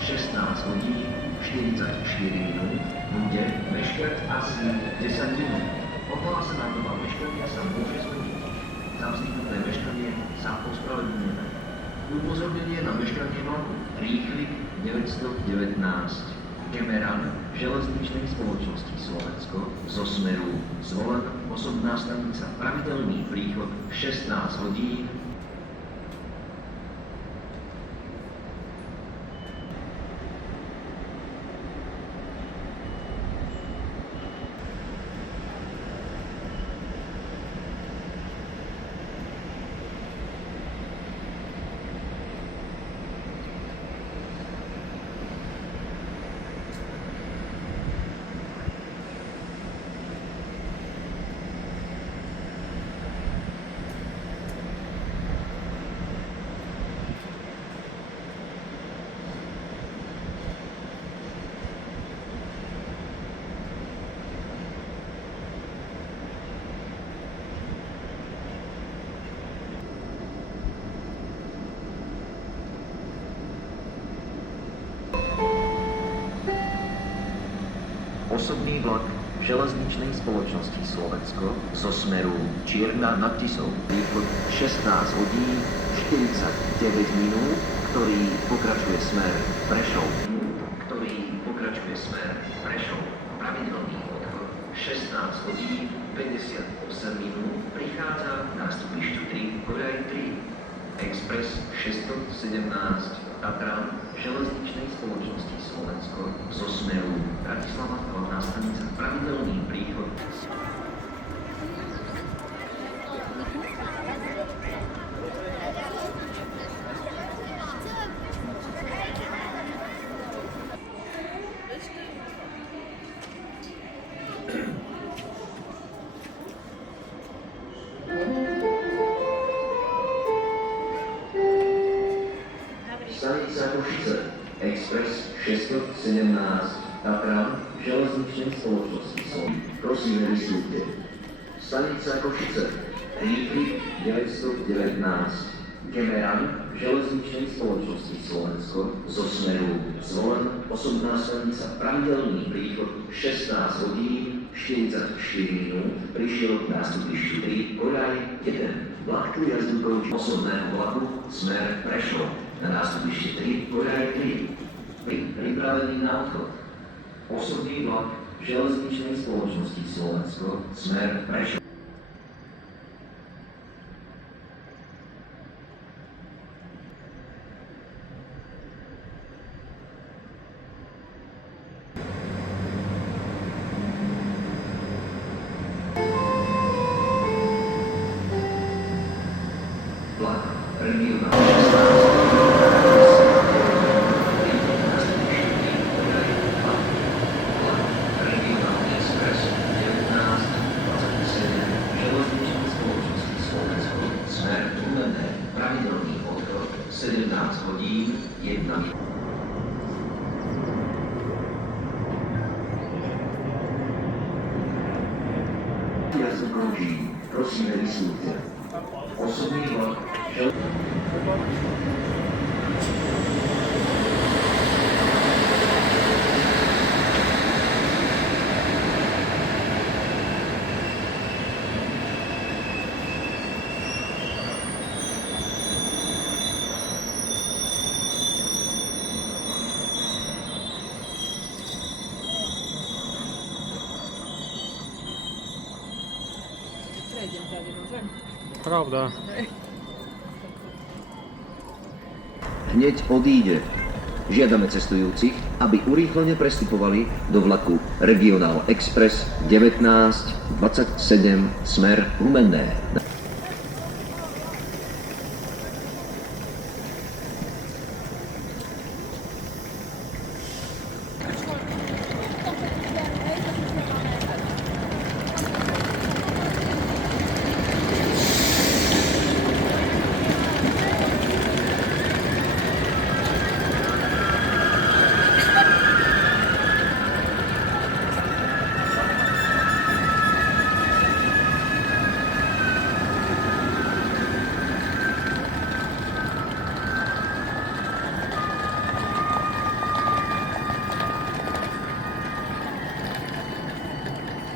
16 hodín 44 minút bude meškať asi 10 minút. Ohlásená doba meškania sa môže zmeniť. Za vzniknuté meškanie sa ospravedlňujeme. Upozornenie na meškanie vlaku Rýchlik 919. Kemeran železničnej spoločnosti Slovensko zo smeru Zvolen, osobná stanica, pravidelný príchod 16 hodín. Osobný vlak železničnej spoločnosti Slovensko zo smeru Čierna nad Tisou, východ 16 hodín 49 minút, ktorý pokračuje smer Prešov, pravidelný odchod 16 hodín 58 minút, prichádza v nástupišťu 3, Koľaj 3, Express 617, Tatran železničnej spoločnosti Slovensko zo smeru Bratislava, hlavná stanica, pravidelný príchod. Stanica Košice, Express 617, Tatran železničnej spoločnosti Slovensko. Prosíme, vystúpte. Stanica Košice, Rýchlik 919, Kemeran železničnej spoločnosti Slovensko zo smeru Zvolen, osobná stanica, pravidelný príchod 16 hodín 44 minút, prišiel k nástupišťu 3, Koľaj 1. Vlak tu jazdu končí osobného vlaku smer Prešov. Na nástupište 3, Koľaj 3. Pripravený na odchod. Osobný vlak železničnej spoločnosti Slovensko, smer Prešov. Vlak regionálny. Pravidelný odchod 17 hodín 1 minút. Jazdu končí, prosíme, vystúpte. Osobný vlak Pravda. Hneď odíde. Žiadame cestujúcich, aby urýchlene prestupovali do vlaku Regionál Express 1927 smer Humenné.